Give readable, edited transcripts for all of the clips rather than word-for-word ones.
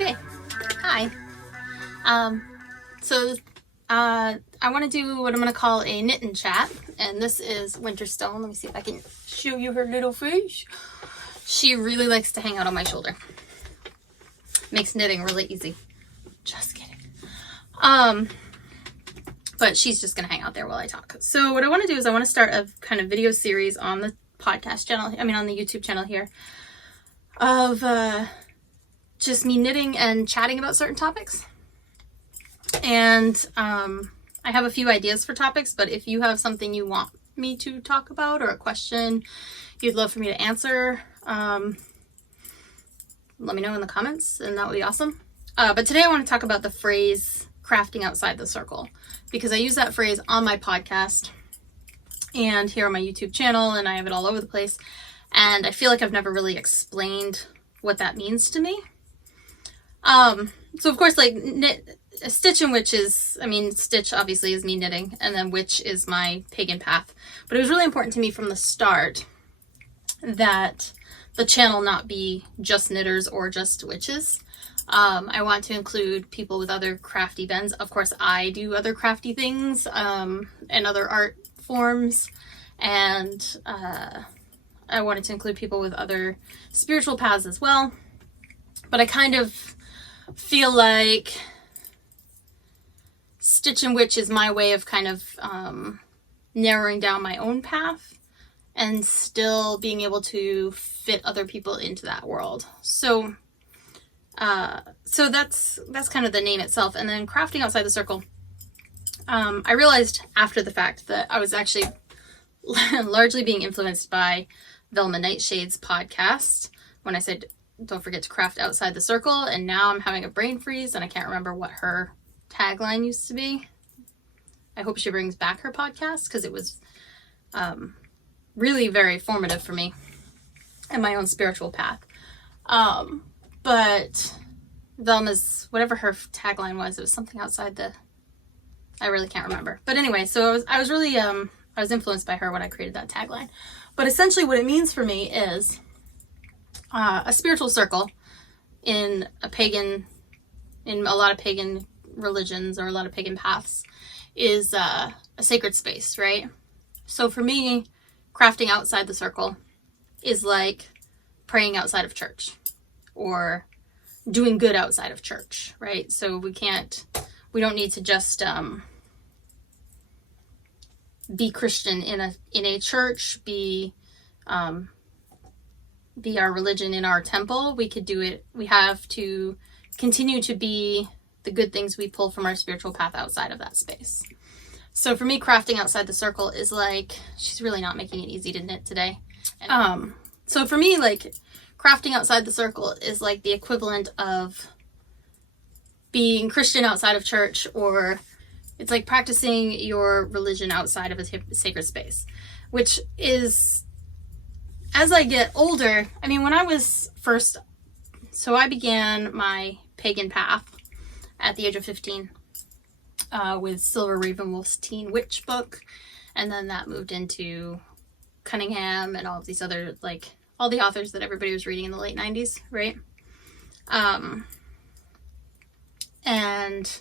Okay, hi. I want to do what I'm going to call a knitting chat, and this is Winterstone. Let me see if I can show you her little face. She really likes to hang out on my shoulder. Makes knitting really easy. Just kidding. But she's just going to hang out there while I talk. So what I want to do is I want to start a kind of video series on the podcast channel, on the YouTube channel here, of just me knitting and chatting about certain topics. And I have a few ideas for topics, but if you have something you want me to talk about or a question you'd love for me to answer, let me know in the comments, and that would be awesome. But today I want to talk about the phrase crafting outside the circle, because I use that phrase on my podcast and here on my YouTube channel, and I have it all over the place. And I feel like I've never really explained what that means to me. So of course, like stitch and witch is, stitch obviously is me knitting, and then witch is my pagan path. But it was really important to me from the start that the channel not be just knitters or just witches. I want to include people with other crafty bends. Of course, I do other crafty things, and other art forms, and I wanted to include people with other spiritual paths as well. But I kind of feel like stitch and witch is my way of kind of narrowing down my own path and still being able to fit other people into that world. So that's kind of the name itself. And then crafting outside the circle. I realized after the fact that I was actually largely being influenced by Velma Nightshade's podcast when I said, don't forget to craft outside the circle. And now I'm having a brain freeze and I can't remember what her tagline used to be. I hope she brings back her podcast, because it was really very formative for me and my own spiritual path. But Velma's, whatever her tagline was, it was something outside the, I really can't remember. But anyway, so I was really, I was influenced by her when I created that tagline. But essentially what it means for me is a spiritual circle in a lot of pagan religions or a lot of pagan paths is a sacred space, right? So for me, crafting outside the circle is like praying outside of church or doing good outside of church, right? So we don't need to just be Christian in a church, be our religion in our temple. We could do it. We have to continue to be the good things we pull from our spiritual path outside of that space. So for me, crafting outside the circle is like, she's really not making it easy to knit today. So for me, like, crafting outside the circle is like the equivalent of being Christian outside of church, or it's like practicing your religion outside of a sacred space, which is, as I get older, when I was first, so I began my pagan path at the age of 15 with Silver Ravenwolf's Teen Witch book, and then that moved into Cunningham and all of these other, like, all the authors that everybody was reading in the late 90s, right? And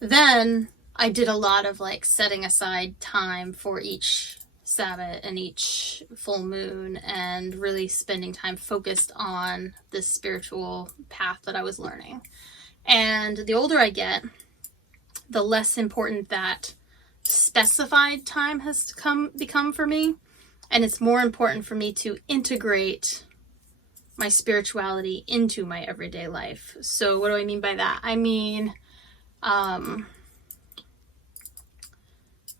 then I did a lot of, like, setting aside time for each Sabbath and each full moon and really spending time focused on this spiritual path that I was learning. And the older I get, the less important that specified time has become for me. And it's more important for me to integrate my spirituality into my everyday life. So what do I mean by that? I mean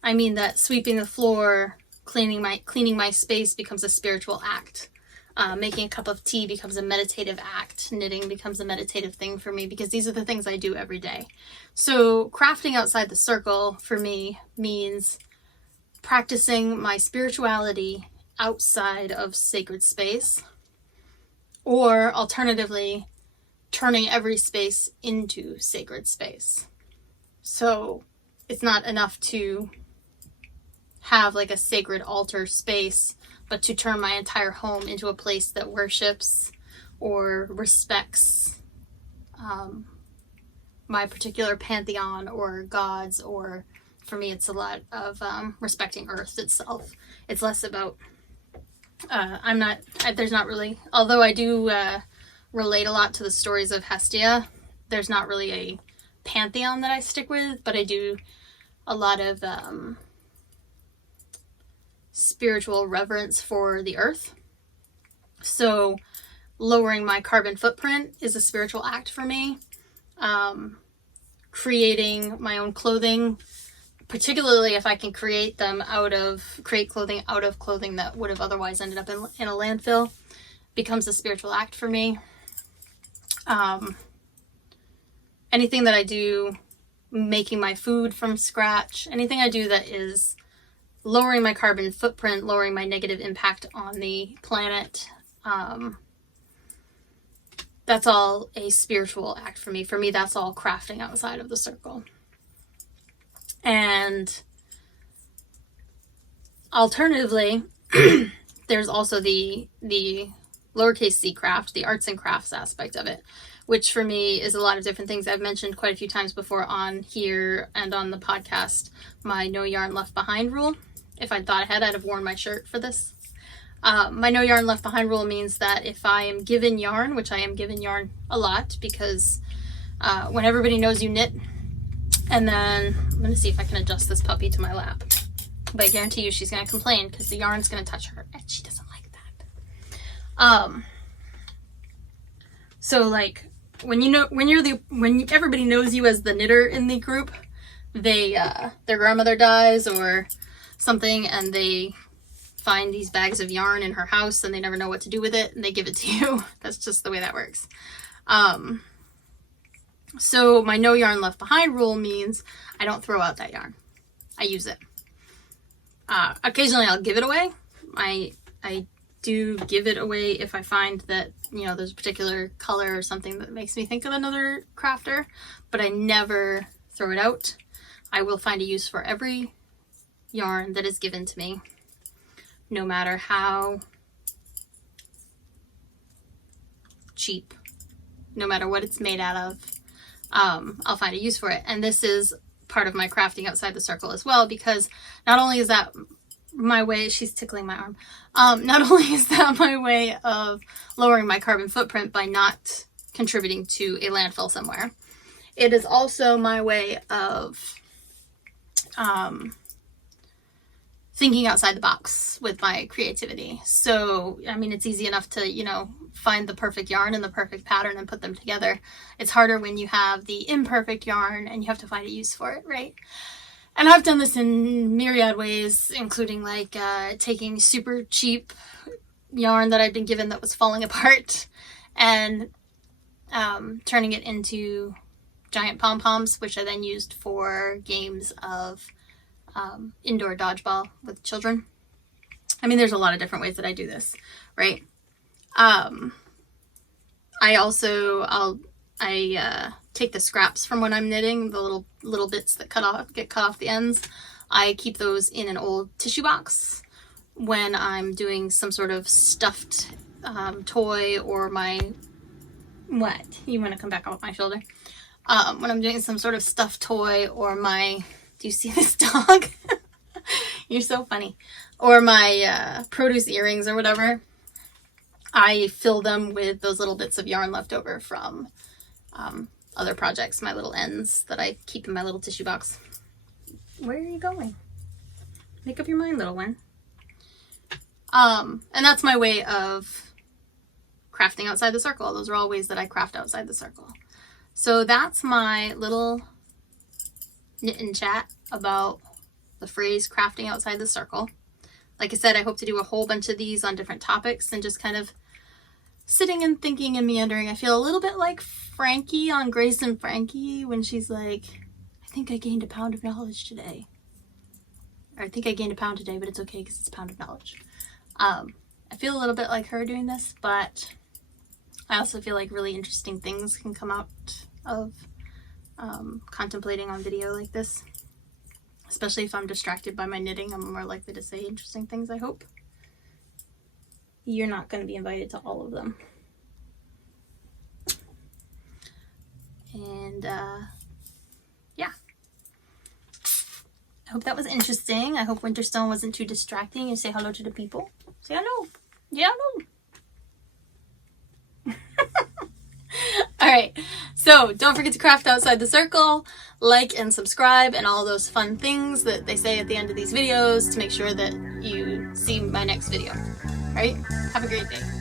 that sweeping the floor, cleaning my space becomes a spiritual act. Making a cup of tea becomes a meditative act. Knitting becomes a meditative thing for me, because these are the things I do every day. So crafting outside the circle for me means practicing my spirituality outside of sacred space, or alternatively, turning every space into sacred space. So it's not enough to have like a sacred altar space, but to turn my entire home into a place that worships or respects my particular pantheon or gods, or for me it's a lot of respecting Earth itself. It's less about there's not really, although I do relate a lot to the stories of Hestia, there's not really a pantheon that I stick with, but I do a lot of spiritual reverence for the earth. So lowering my carbon footprint is a spiritual act for me. Creating my own clothing, particularly if I can create clothing out of clothing that would have otherwise ended up in a landfill, becomes a spiritual act for me. Anything that I do, making my food from scratch, anything I do that is lowering my carbon footprint, lowering my negative impact on the planet, that's all a spiritual act for me. For me, that's all crafting outside of the circle. And alternatively, there's also the lowercase c craft, the arts and crafts aspect of it, which for me is a lot of different things. I've mentioned quite a few times before on here and on the podcast, my no yarn left behind rule. If I'd thought ahead, I'd have worn my shirt for this. My no yarn left behind rule means that if I am given yarn, which I am given yarn a lot, because when everybody knows you knit, and then I'm going to see if I can adjust this puppy to my lap, but I guarantee you she's going to complain because the yarn's going to touch her, and she doesn't like that. So like when everybody knows you as the knitter in the group, their grandmother dies or something, and they find these bags of yarn in her house and they never know what to do with it, and they give it to you. That's just the way that works. So my no yarn left behind rule means I don't throw out that yarn. I use it. Occasionally I'll give it away. I do give it away if I find that, there's a particular color or something that makes me think of another crafter, but I never throw it out. I will find a use for every yarn that is given to me, no matter how cheap, no matter what it's made out of. I'll find a use for it. And this is part of my crafting outside the circle as well, because not only is that my way, she's tickling my arm, not only is that my way of lowering my carbon footprint by not contributing to a landfill somewhere, it is also my way of thinking outside the box with my creativity. So, it's easy enough to, find the perfect yarn and the perfect pattern and put them together. It's harder when you have the imperfect yarn and you have to find a use for it, right? And I've done this in myriad ways, including taking super cheap yarn that I'd been given that was falling apart and turning it into giant pom-poms, which I then used for games of indoor dodgeball with children. There's a lot of different ways that I do this, right? I take the scraps from when I'm knitting, the little bits that get cut off the ends. I keep those in an old tissue box when I'm doing some sort of stuffed toy, or what? You want to come back off my shoulder? When I'm doing some sort of stuffed toy, or do you see this dog? You're so funny. Or my produce earrings or whatever. I fill them with those little bits of yarn left over from other projects, my little ends that I keep in my little tissue box. Where are you going? Make up your mind, little one. And that's my way of crafting outside the circle. Those are all ways that I craft outside the circle. So that's my little knit and chat about the phrase crafting outside the circle. Like I said, I hope to do a whole bunch of these on different topics and just kind of sitting and thinking and meandering. I feel a little bit like Frankie on Grace and Frankie when she's like, I think I gained a pound of knowledge today. Or I think I gained a pound today, but it's okay because it's a pound of knowledge. I feel a little bit like her doing this, but I also feel like really interesting things can come out of contemplating on video like this. Especially if I'm distracted by my knitting, I'm more likely to say interesting things, I hope. You're not going to be invited to all of them. And yeah. I hope that was interesting. I hope Winterstone wasn't too distracting. You say hello to the people. Say hello. Yeah, hello. Alright, so don't forget to craft outside the circle, like and subscribe, and all those fun things that they say at the end of these videos to make sure that you see my next video. Alright, have a great day.